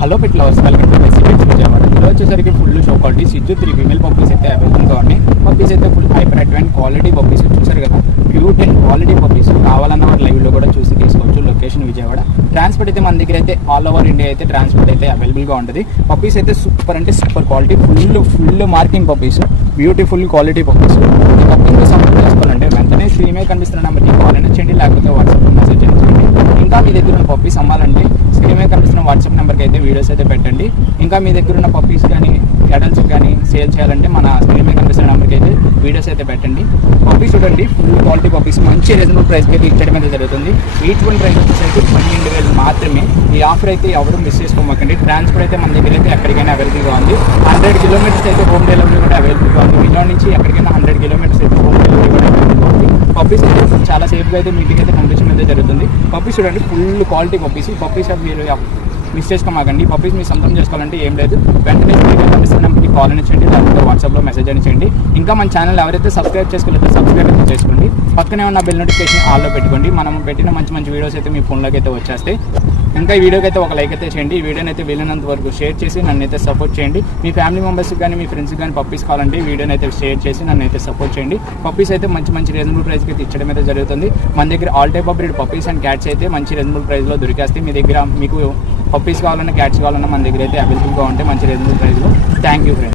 Hello pet lovers welcome to best pets Vijayawada ఇందులో వచ్చేసరికి full show quality సిజ్జు three female puppies అయితే అవైలబుల్గా ఉన్నాయి. పప్పీస్ అయితే full hyper advance quality puppies చూసారు కదా? క్యూట్ అండ్ క్వాలిటీ పప్పీస్ కావాలన్న వారు లైవ్లో కూడా చూసి తీసుకోవచ్చు. లొకేషన్ విజయవాడ. ట్రాన్స్పోర్ట్ అయితే మన దగ్గర అయితే ఆల్ ఓవర్ ఇండియా అయితే ట్రాన్స్పోర్ట్ అయితే అవైలబుల్గా ఉంటుంది. పప్పీస్ అయితే సూపర్ అంటే super quality full full marking puppies beautiful quality puppies puppies సంబంధం చేసుకోవాలంటే వెంటనే స్ట్రీమే కనిపిస్తున్న నెంబర్కి కాల్ అయినా చేయండి. లేకపోతే వాట్సాప్ మెసేజ్ చేయండి. ఇంకా మీ దగ్గర ఉన్న పప్పీస్ అమ్మాలంటే స్క్రీమే వాట్సాప్ నెంబర్కి అయితే వీడియోస్ అయితే పెట్టండి. ఇంకా మీ దగ్గర ఉన్న పప్పీస్ కానీ అడల్ట్స్ కానీ సేల్ చేయాలంటే మన స్క్రీన్ మీద కనిపిస్తున్న నెంబర్కి అయితే వీడియోస్ అయితే పెట్టండి. పప్పీస్ చూడండి ఫుల్ క్వాలిటీ పప్పీస్ మంచి రీజనబుల్ ప్రైస్కి అయితే ఇచ్చడం అయితే జరుగుతుంది. ఈచ్ వన్ ప్రైస్ వచ్చేసరికి పన్నెండు వేలు మాత్రమే. ఈ ఆఫర్ అయితే ఎవరు మిస్ చేసుకోమాకండి ట్రాన్స్పోర్ట్ అయితే మన దగ్గర అయితే ఎక్కడికైనా అవైలబుల్గా ఉంది. హండ్రెడ్ కిలోమీటర్స్ అయితే హోమ్ డెలివరీ కూడా అవైలబుల్గా ఉంది. విజయవాడ నుంచి ఎక్కడికైనా హండ్రెడ్ కిలోమీటర్స్ అయితే హోమ్ డెలివరీ కూడా అవైలబుల్గా ఉంది. పప్పీస్ అయితే చాలా సేఫ్గా అయితే మీటింగ్ అయితే పంపించడం అయితే జరుగుతుంది. పప్పీస్ చూడండి ఫుల్ క్వాలిటీ పప్పీస్ పప్పీస్ మీరు మిస్ చేసుకోమాకండి. పప్పీస్ మీరు సొంతం చేసుకోవాలంటే ఏం లేదు. వెంటనే కనిపిస్తున్న నెంబర్కి కాల్ అని చేయండి లేకపోతే వాట్సాప్లో మెసేజ్ అని చేయండి ఇంకా మన ఛానల్ ఎవరైతే సబ్స్క్రైబ్ చేసుకోలేదో సబ్స్క్రైబ్ అయితే చేసుకోండి. పక్కనే ఉన్న బెల్ నోటిఫికేషన్ ఆల్లో పెట్టుకోండి. మనం పెట్టిన మంచి మంచి వీడియోస్ అయితే మీ ఫోన్లోకి అయితే వచ్చేస్తాయి. ఇంకా ఈ వీడియోకి అయితే ఒక లైక్ అయితే చేయండి. ఈ వీడియోని అయితే వీలైనంత వరకు షేర్ చేసి నన్ను అయితే సపోర్ట్ చేయండి. మీ ఫ్యామిలీ మెంబర్స్కి కానీ మీ ఫ్రెండ్స్కి కానీ పప్పీస్ కావాలంటే ఈ వీడియోని అయితే షేర్ చేసి నన్ను అయితే సపోర్ట్ చేయండి. పప్పీస్ అయితే మంచి మంచి రీజనబుల్ ప్రైస్కి అయితే ఇచ్చడం అయితే జరుగుతుంది. మన దగ్గర all type of breed puppies and cats అయితే మంచి రీజనబుల్ ప్రైస్లో దొరికేస్తాయి. మీ దగ్గర మీకు పప్పీస్ కావాలన్నా క్యాట్స్ కావాలన్నా మన దగ్గర అయితే అవైలబుల్గా ఉంటాయి మంచి రీజనబుల్ ప్రైస్లో థ్యాంక్ యూ ఫ్రెండ్